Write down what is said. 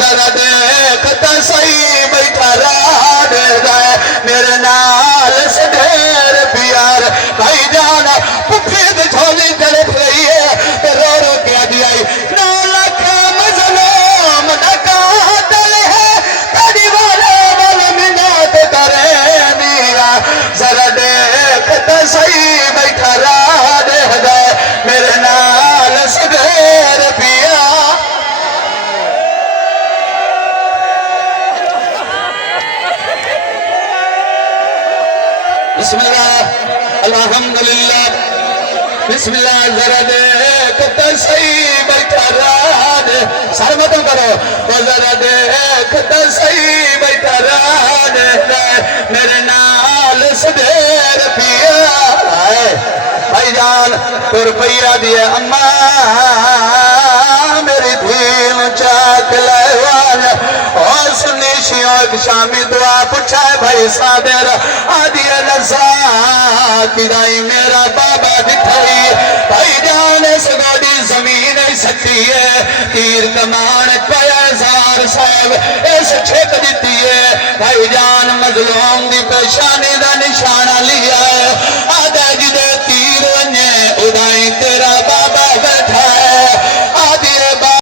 ذرا دیکھ تو صحیح بیٹھا راہ دے گئے میرے نال سے ڈھیر پیار بھائی جان پپھی دے جھولی تڑپ رہی ہے رو رو کے آدھی آئی 9 لاکھ مظلوم نہ قاتل ہے تیری والے منت کرے دیا ذرا دیکھ تو صحیح بیٹھا راہ دے گئے میرے نال سے ڈھیر پیار بسم اللہ الحمدللہ بسم اللہ ذرا دیکھ تو صحیح بیٹھا راہ دے سارے مطلب کرو تو ذرا دیکھ تو صحیح بیٹھا راہ دے میرے نال سے ڈھیر پیار آئے بھائی جان تو روپیہ دیے اماں میری دھیل چاک لائوان اور سنی شیوں ایک شامی دعا پچھائے بھائی صابر آدھی نزا کدائی میرا بابا دکھائی بھائی جان اس گوڑی زمین ہی سکتی ہے تیر کمان کوئی 1000 سال اس چھک دیتی ہے بھائی جان مظلوم دی پیشانی دا